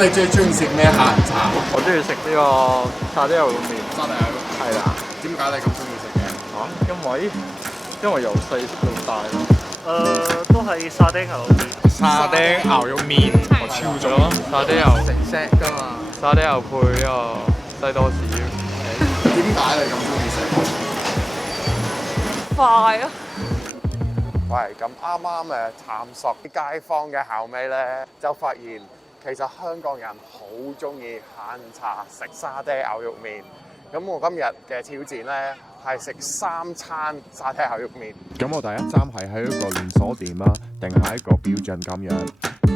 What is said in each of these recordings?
你最中意食咩下午茶？我中意食呢個沙爹牛肉麵。沙爹牛肉係啦。點解你咁中意食嘅？因為由細食到大咯。都係沙爹牛肉麵。沙爹牛肉麵我超中意。沙爹牛食 set 㗎嘛。沙爹牛配呢個西多士。點解你咁中意食？快啊！喂，咁啱啱探索啲街坊嘅口味咧，就發現其實香港人好中意下午茶食沙爹牛肉麵。咁我今日嘅挑戰咧係食3餐沙爹牛肉麵。咁我第一站係喺一個連鎖店啦，定係一個標準咁樣。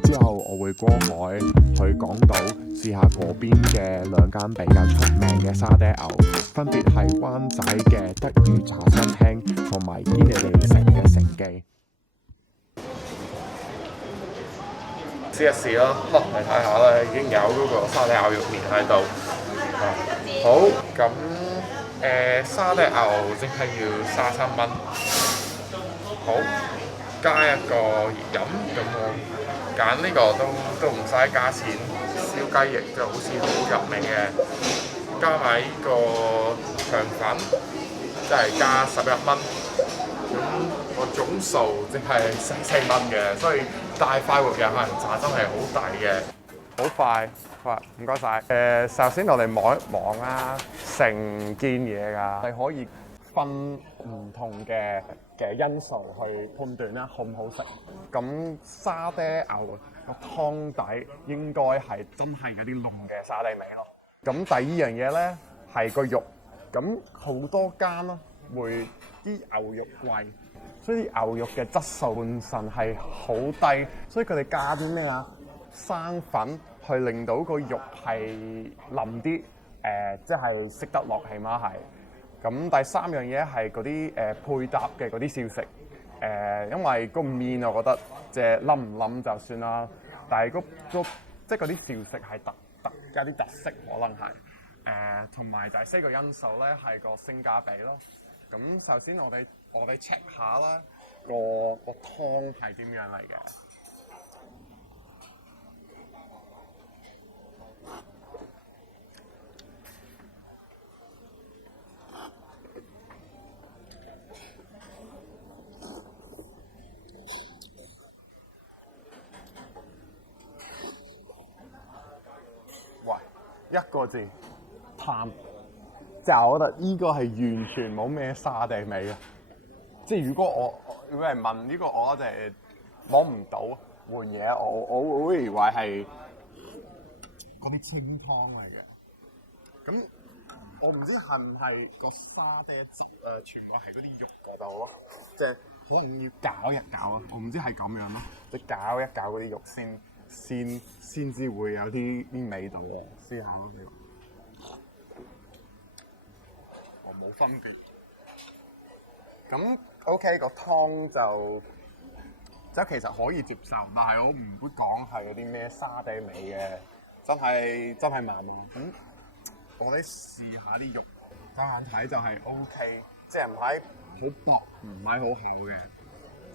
之後我會過海去港島試下嗰邊嘅2間比較出名嘅沙爹牛，分別係灣仔嘅德裕茶餐廳同埋堅尼地城嘅盛記。試一試咯，嚟睇下啦，已經有嗰個沙爹牛肉麵喺度。好，咁沙爹牛淨係要33蚊。好，加一個熱飲，咁我揀呢個都唔使加錢，燒雞翼就好似好入味嘅，加埋呢個腸粉，即係加11蚊。咁我總數淨係14蚊嘅，所以大快活嘅下午茶真係好抵嘅。好快，好唔該晒。首先我哋望一望啦，成件嘢㗎，你可以分唔同嘅因素去判斷啦，好唔好食。咁沙爹牛個湯底應該係真係有啲濃嘅沙爹味咯。咁第二樣嘢咧係個肉，咁好多間咯會啲牛肉貴，所以啲牛肉嘅質素本身係好低，所以佢哋加啲咩啊？生粉去令到個肉係腍啲，即係食得落，起碼係。咁第三樣嘢係嗰啲配搭嘅嗰啲小食，因為個麵我覺得即係冧唔冧就算啦，但係即係嗰啲小食係有啲特色，可能係同埋第四個因素咧係個性價比咯。咁首先我哋 check 下啦，個湯係點樣嚟嘅？喂，一個字，淡。即係我覺得呢個係完全冇咩沙爹味嘅。即係如果係問呢個，我就係摸唔到換嘢，我會以為係嗰啲清湯嚟嘅。咁我唔知係唔係個沙爹全部喺嗰啲肉嗰度咯，即係可能要攪一攪啊。我唔知係咁樣咯，即係攪一攪嗰啲肉先至會有啲味道喎。試下呢個。冇分別，咁 OK 個湯就即係其實可以接受，但係我唔會講係嗰啲咩沙爹味嘅，真係麻麻。咁我哋試下啲肉，單眼睇就係 OK，即係唔係好薄，唔係好厚嘅。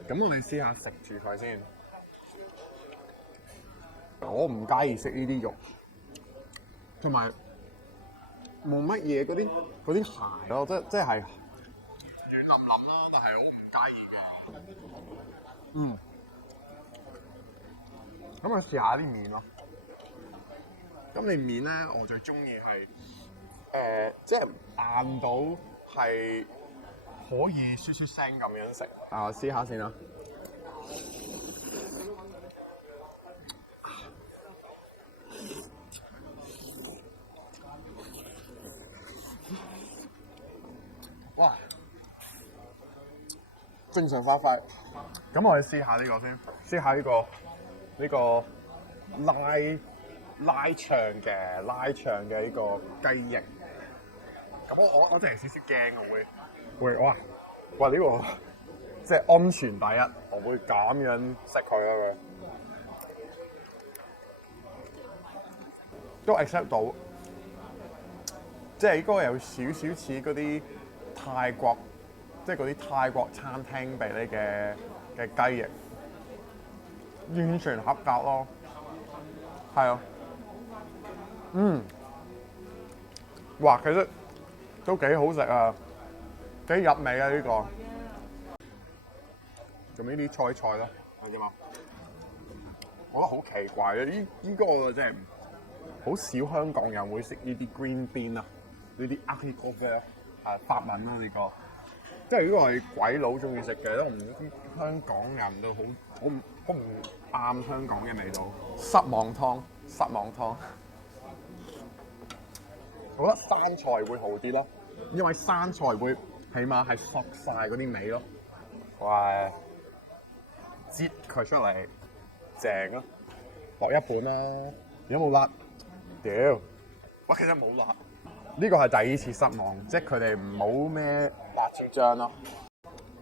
咁我哋試下食住佢先。我唔介意食呢啲肉，同埋冇乜嘢嗰啲鞋咯，即係軟腍腍啦，但係我唔介意嘅。咁我試下啲麵咯。咁你麵咧，我最中意係即係硬到係可以唰唰聲咁樣食。我試下先啦。哇！正常發揮，咁我哋試下呢個先，試下呢個拉長嘅呢個雞翼。咁我真係少少驚，我會哇呢個即係安全第一，我會咁樣食佢咯。都 accept 到，即係應該有少少似嗰啲泰國，即係嗰啲泰國餐廳俾你嘅雞翼，完全合格咯。係啊，哇，其實都幾好食啊，幾入味啊呢個。咁呢啲菜咯，係點啊？我覺得好奇怪啊！呢個真係好少香港人會食呢啲 green bean 啊，呢啲 haricot vert 係法文啦呢個。即係呢個係鬼佬中意食嘅，都唔知香港人都好唔啱香港嘅味道。失望湯，我覺得生菜會好啲咯，因為生菜會起碼係索晒嗰啲味咯。哇！擠佢出嚟，正啊！落一半啦，有冇辣？屌！哇，其實冇辣。呢個係第二次失望，即係佢哋冇咩辣椒醬咯，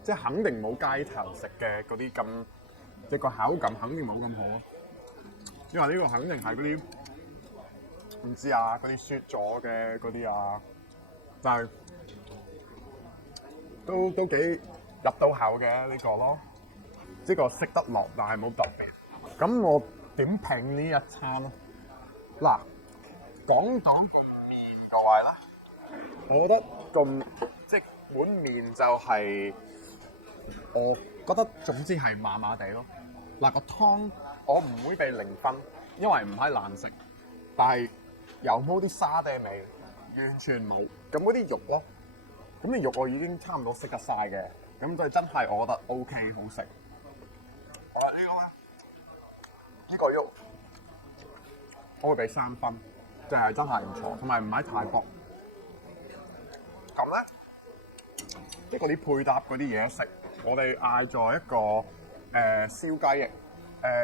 即係肯定冇街頭食嘅嗰啲咁，即係個口感肯定冇咁好啊。因為呢個肯定係嗰啲唔知啊，嗰啲雪咗嘅嗰啲啊，但係都幾入到口嘅呢個咯。呢個食得落，但係冇特別。咁我點評呢一餐咯？嗱，講到個麵個位啦，我覺得即係碗麵就係、我覺得總之係麻麻地咯。嗱，個湯我唔會俾0分，因為唔係難食，但係有冇啲沙爹味？完全冇。咁嗰啲肉咯，咁啲肉我已經差唔多食得晒嘅，咁就真係我覺得 OK 好食。呢個肉我會俾3分，就係真係唔錯，同埋唔係太薄。咁咧，即係嗰啲配搭嗰啲嘢食，我哋嗌咗一個燒雞翼，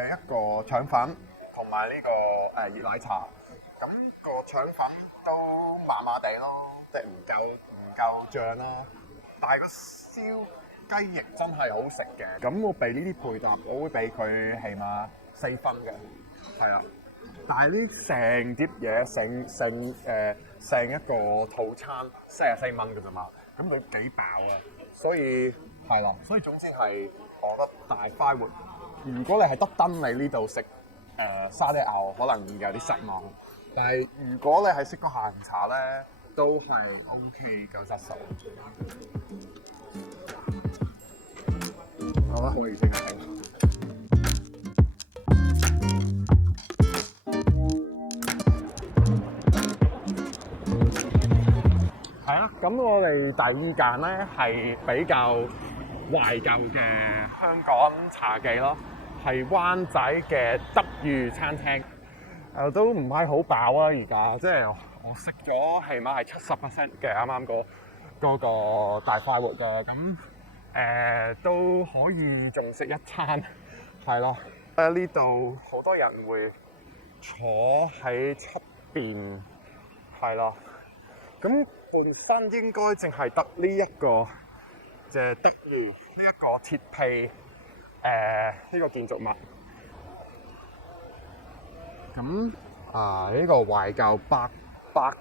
一個腸粉，同埋呢個熱奶茶。咁個腸粉都麻麻地咯，即係唔夠醬啦。但係個燒雞翼真係好食嘅。咁我俾呢啲配搭，我會俾佢起碼4分嘅，係啊。但係呢成碟嘢，成一個套餐44蚊嘅啫嘛，咁佢幾飽啊！所以係咯，所以總之係我覺得大快活。如果你係特登嚟呢度食沙爹牛，可能有啲失望。但係如果你係食個下午茶咧，都係 OK 夠質素。我覺得可以試下睇。係啊，咁我哋第二間咧係比較懷舊嘅香港茶記咯，係灣仔嘅德裕餐廳。都唔係好飽啊！而家即係我食咗起碼係70% 嘅啱啱嗰個大快活嘅，咁都可以仲食一餐，係咯。呢度好多人會坐喺出邊，係咯。咁本身應該淨係得呢一個，即係德裕呢一個鐵皮呢個建築物。咁呢個懷舊百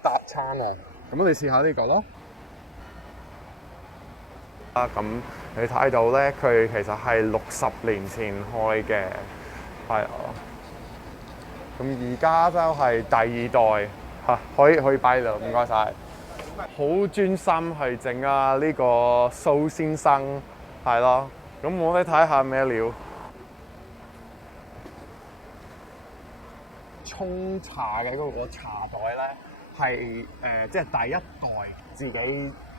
搭餐啊，咁我哋試下呢個咯。咁你睇到咧，佢其實係60年前開嘅，係啊。咁而家就係第2代嚇，可以擺度，唔該晒。好專心去整啊！呢個蘇先生係咯，咁我哋睇下咩料。沖茶嘅嗰個茶袋咧，係即係第1代自己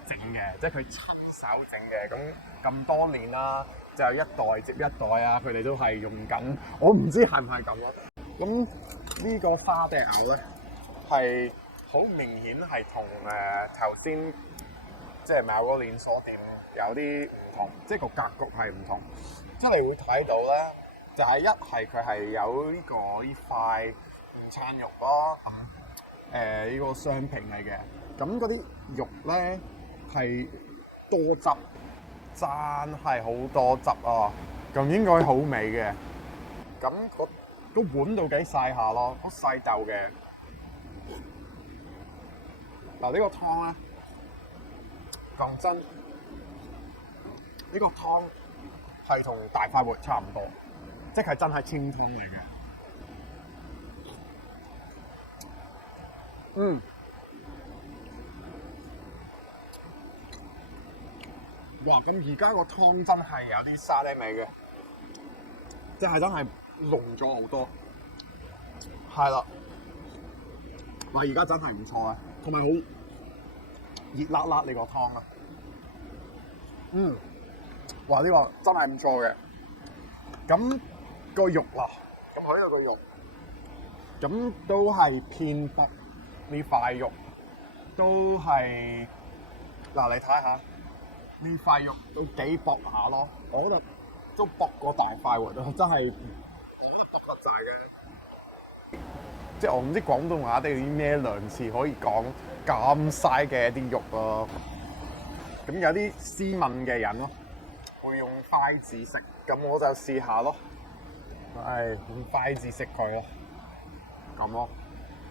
整嘅，即係佢親手整嘅。咁多年啦，就一代接一代啊，佢哋都係用緊。我唔知係唔係咁咯。咁呢個沙爹牛咧，係好明顯係同頭先即係某個連鎖店有啲唔同，即係個格局係唔同。即係你會睇到咧，就係一係佢係有呢塊午餐肉咯，呢個雙拼嚟嘅。咁嗰啲肉咧係多汁，真係好多汁啊！咁應該好味嘅。咁個碗都幾細下咯，好細竇嘅。嗱，呢個湯咧，講真，呢個湯係同大快活差唔多，即係真係清湯嚟嘅。嗯。哇！咁而家個湯真係有啲沙爹味嘅，真係濃咗好多。係啦，哇！而家真係唔錯啊，同埋好熱辣辣呢個湯啊。嗯，哇！呢個真係唔錯嘅。咁個肉啦，咁佢呢個肉，咁都係偏薄，呢塊肉都係嗱，你睇下。呢塊肉都幾薄下咯，我覺得都薄過大塊喎，真係薄得滯嘅。即係我唔知廣東話啲有啲咩兩詞可以講咁細嘅一啲肉咯。咁有啲斯文嘅人咯，會用筷子食，咁我就試下咯。用筷子食佢咯，咁咯，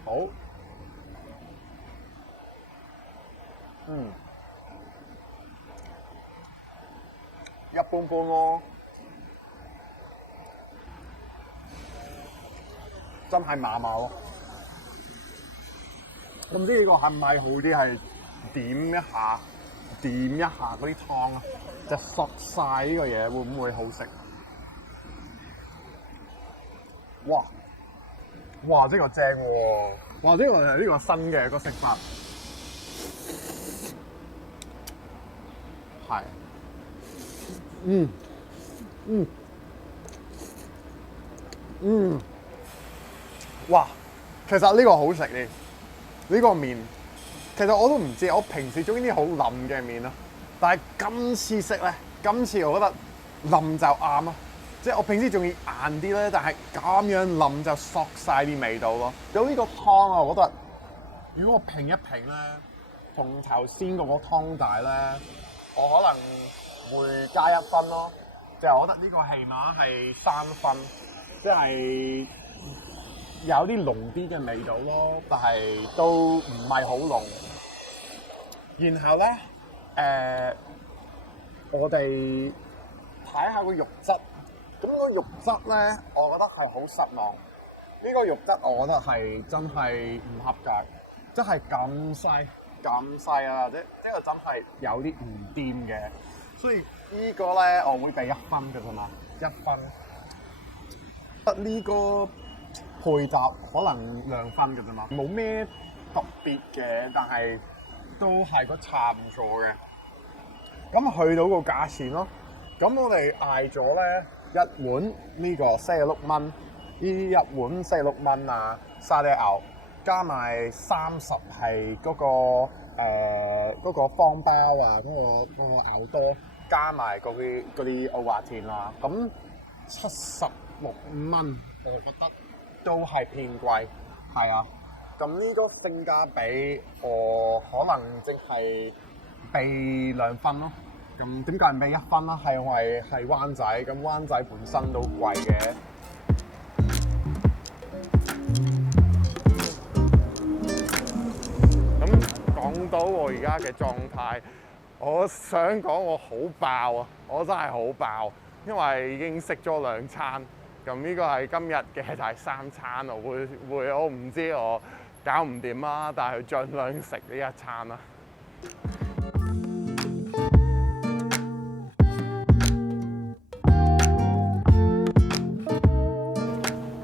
好。一般般咯，真係麻麻咯。唔知呢個係咪好啲係點一下嗰啲湯啊，就索晒呢個嘢，會唔會好食？哇！呢個正喎！哇！呢個係呢個新嘅個食法，係。哇！其實呢個好食啲，呢個麵其實我都唔知，我平時中意啲好腍嘅麵咯，但係今次我覺得腍就啱咯，即係我平時中意硬啲咧，但係咁樣腍就索晒啲味道咯。有呢個湯啊，我覺得如果我評一評咧，同頭先嗰個湯底咧，我可能會加1分咯，即係我覺得呢個起碼係3分，即係有啲濃啲嘅味道咯，但係都唔係好濃。然後咧，我哋睇下個肉質，咁個肉質咧，我覺得係好失望。呢個肉質我覺得係真係唔合格，真係咁細啊！呢個真係有啲唔掂嘅。所以呢個咧，我會俾1分嘅啫嘛，1分。呢個配搭可能2分嘅啫嘛，冇咩特別嘅，但係都係個差唔錯嘅。咁去到個價錢咯，咁我哋嗌咗咧1碗呢個46蚊，呢1碗46蚊啊，沙爹牛加埋30係嗰個方包啊，嗰個牛多。加埋嗰啲奧華田啦，咁76蚊，我覺得都係偏貴，係啊。咁呢個性價比，我可能淨係俾2分咯。咁點解唔俾1分啦？係因為係灣仔，咁灣仔本身都貴嘅。咁講到我而家嘅狀態。我想講我好爆啊！我真係好爆，因為已經食咗2餐，咁呢個係今日嘅第3餐，我唔知我搞唔掂啦，但係盡量食呢1餐啦。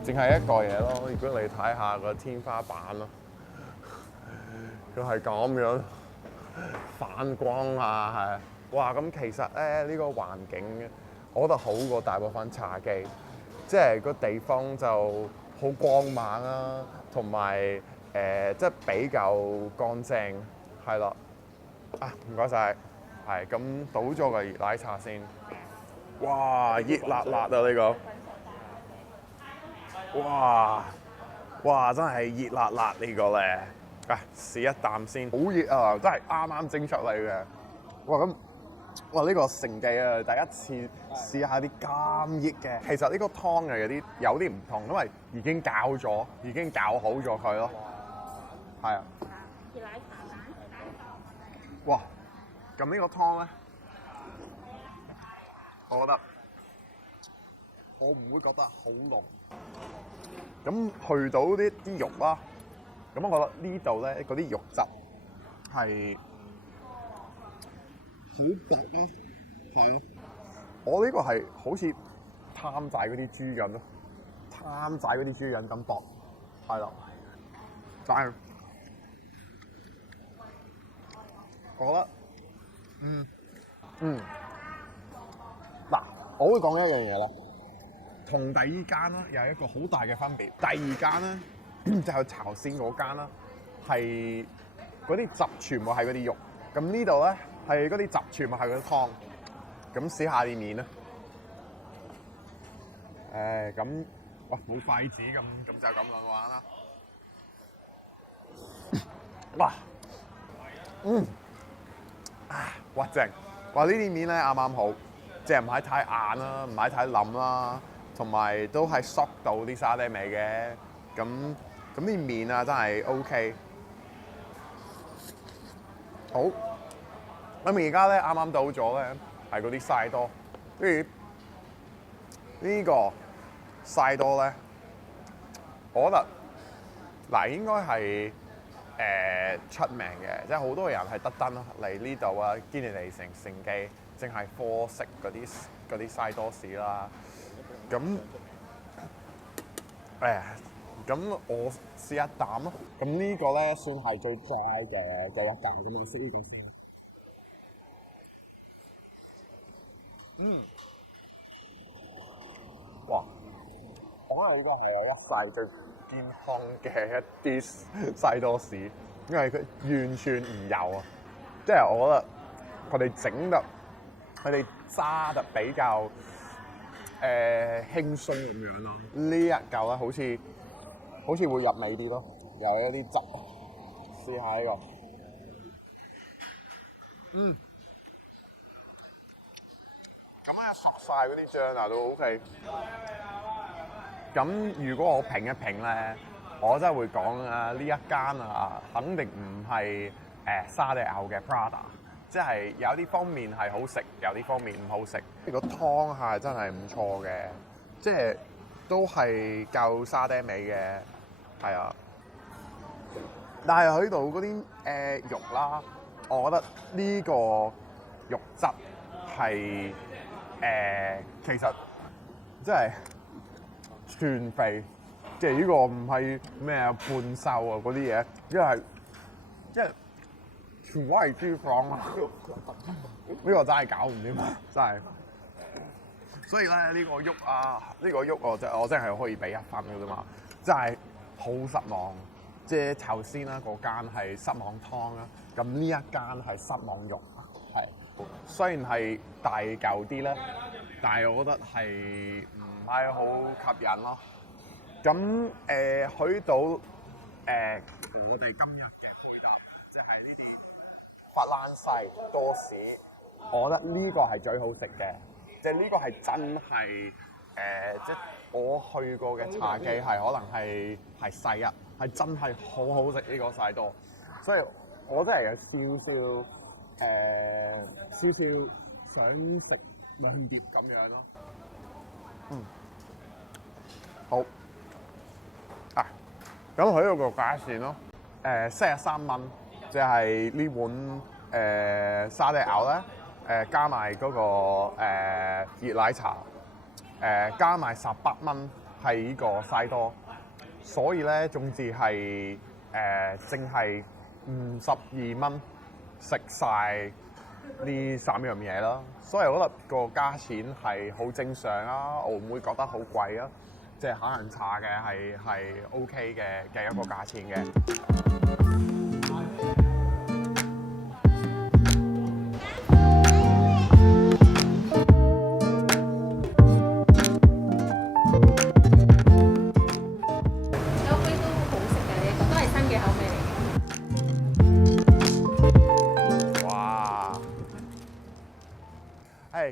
淨係一個嘢咯，如果你睇下個天花板咯，佢係咁樣。反光啊，係哇！咁其實咧呢個環境，我覺得好過大部分茶記，即係個地方就好光猛啦，同埋即係比較乾淨，係啦。啊，唔該晒，係咁倒咗個熱奶茶先。哇！熱辣辣啊呢個，哇！真係熱辣辣呢個咧。試一啖先，好熱啊！真係啱啱蒸出嚟嘅。哇呢個成記啊，第一次試下啲咁熱嘅。其實呢個湯啊有啲唔同，因為已經攪好咗佢咯。係啊。熱奶茶蛋。哇！咁呢個湯咧，我覺得我唔會覺得好濃。咁去到啲肉啦。咁我覺得呢度咧嗰啲肉質係好薄咯，係咯。我呢個係好似貪仔嗰啲豬膶咯，貪仔嗰啲豬膶咁薄，係咯。但係我覺得，嗱，我會講一樣嘢咧，同第二間啦有一個好大嘅分別。第二間咧就係朝鮮嗰間啦，係嗰啲汁全部係嗰啲肉，咁呢度咧係嗰啲汁全部係嗰啲湯。咁試下啲麵啦。咁哇冇筷子咁就咁樣玩啦。哇，哇正！哇呢啲麵咧啱啱好，即係唔係太硬啦，唔係太腍啦，同埋都係縮到啲沙爹味嘅。咁啲麵啊真係 OK。好，咁而家咧啱啱到咗咧係嗰啲西多，跟住呢個西多咧，我覺得嗱應該係出名嘅，即係好多人係特登嚟呢度啊，堅尼地城盛記，淨係貨食嗰啲西多士啦。咁咁我試一啖咯。咁呢個咧算係最 dry 嘅一啖，咁我試呢個先。哇！我覺得呢個係我一世最健康嘅一啲西多士，因為佢完全唔油啊！即係我覺得佢哋整得，佢哋揸得比較輕鬆咁樣咯。呢一嚿咧好似會入味啲咯，又有啲汁。試下呢個，咁咧索晒嗰啲醬啊都 OK。咁如果我評一評咧，我真係會講啊，呢一間啊肯定唔係沙爹牛嘅 Prada， 即係有啲方面係好食，有啲方面唔好食。呢個湯係真係唔錯嘅，即係都係夠沙爹味嘅，係啊。但係喺度嗰啲肉啦，我覺得呢個肉質係其實即係全肥，即係呢個唔係咩半瘦啊嗰啲嘢，因為全部係脂肪啊！呢個真係搞唔掂啊！真係。所以咧呢個喐啊，呢個喐我真係可以俾1分嘅啫嘛，真係好失望。即係頭先啦嗰間係失望湯啦，咁呢一間係失望肉，係雖然係大嚿啲咧，但係我覺得係唔係好吸引咯。咁去到我哋今日嘅配搭，即係呢啲法蘭西多士，我覺得呢個係最好食嘅，即係呢個係真係即係我去過嘅茶記係可能係世一。係真係好好食呢個西多，所以我真係有少少想食2碟咁樣咯。好啊，咁佢呢個價錢咯，43蚊，即係呢碗沙爹牛咧，加埋嗰個熱奶茶，加埋18蚊係呢個西多。所以咧，總之係淨係52蚊食晒呢3樣嘢啦。所以我覺得個價錢係好正常啊，我唔會覺得好貴啊。即係可能茶嘅係 OK 嘅一個價錢嘅。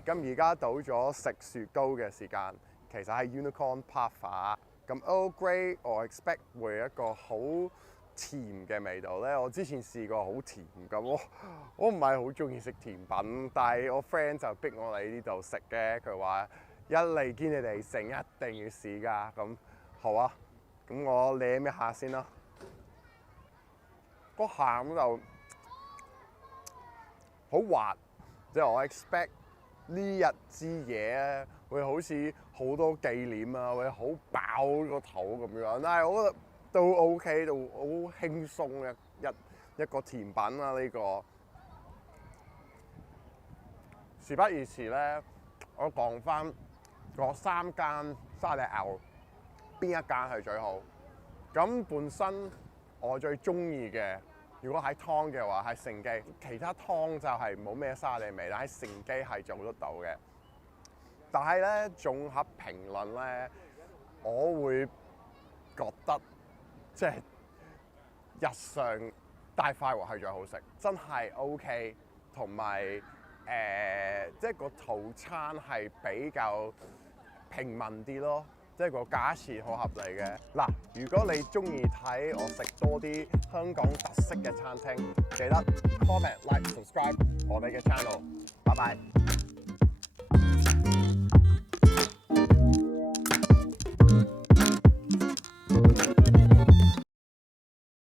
咁而家到咗食雪糕嘅時間，其實係 Unicorn Parfum。咁 Earl Grey 我 expect 會有一個好甜嘅味道咧。我之前試過好甜咁，我唔係好中意食甜品，但係我 friend 就逼我嚟呢度食嘅。佢話一嚟堅尼地城一定要試㗎。咁好啊，咁我舐一下先啦。個餡就好滑，即係我 expect 呢一支嘢咧會好似好多紀念啊，會好爆個頭咁樣，但係我覺得都 OK， 都好輕鬆一個甜品啊呢個。事不宜遲咧，我講翻嗰3間沙嗲牛邊一間係最好。咁本身我最中意嘅，如果喺湯嘅話係盛記，其他湯就係冇咩沙嗲味，但係盛記係做得到嘅。但係咧綜合評論咧，我會覺得即係日常大快活係最好食，真係 OK， 同埋即係個套餐係比較平民啲咯。即係個價錢好合理嘅。嗱，如果你中意睇我食多啲香港特色嘅餐廳，記得 comment、like、subscribe 我哋嘅 channel。拜拜。